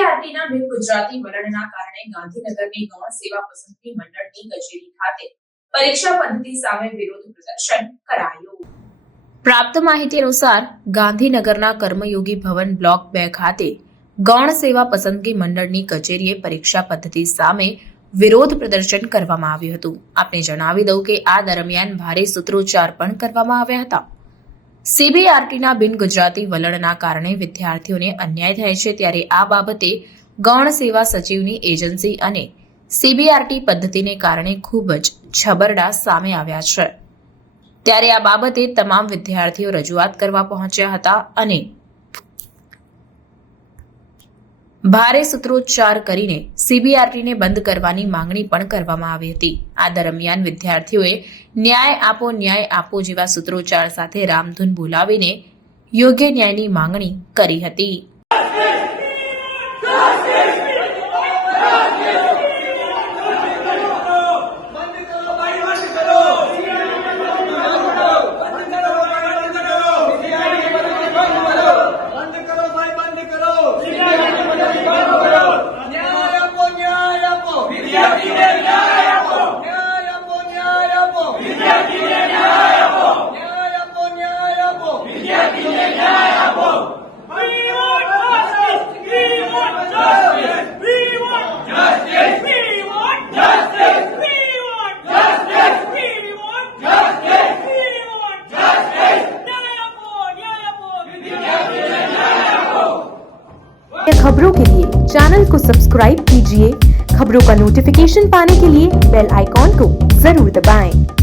સીબીઆરટીના બિન ગુજરાતી વલણના કારણે ગાંધીનગરની ગૌણ સેવા પસંદગી મંડળની કચેરી ખાતે પરીક્ષા પદ્ધતિ સામે વિરોધ પ્રદર્શન કરાયું। પ્રાપ્ત માહિતી અનુસાર ગાંધીનગરના કર્મયોગી ભવન બ્લોક 2 ખાતે ગૌણ સેવા પસંદગી મંડળની કચેરીએ પરીક્ષા પદ્ધતિ સામે વિરોધ પ્રદર્શન કરવામાં આવ્યું હતું। આપને જણાવી દઉં કે આ દરમિયાન ભારે સૂત્રોચ્ચાર પણ કરવામાં આવ્યા હતા। સીબીઆરટીના બિન ગુજરાતી વલણના કારણે વિદ્યાર્થીઓને અન્યાય થાય છે, ત્યારે આ બાબતે ગૌણ સેવા સચિવની એજન્સી અને સીબીઆરટી પદ્ધતિને કારણે ખૂબ જ છબરડા સામે આવ્યા છે। ત્યારે આ બાબતે તમામ વિદ્યાર્થીઓ રજૂઆત કરવા પહોંચ્યા હતા અને ભારે સૂત્રોચ્ચાર કરીને સીબીઆરટીને બંધ કરવાની માંગણી પણ કરવામાં આવી હતી। આ દરમિયાન વિદ્યાર્થીઓએ ન્યાય આપો જેવા સૂત્રોચ્ચાર સાથે રામધૂન બોલાવીને યોગ્ય ન્યાયની માંગણી કરી હતી। खबरों के लिए चैनल को सब्सक्राइब कीजिए। खबरों का नोटिफिकेशन पाने के लिए बेल आइकॉन को जरूर दबाएं।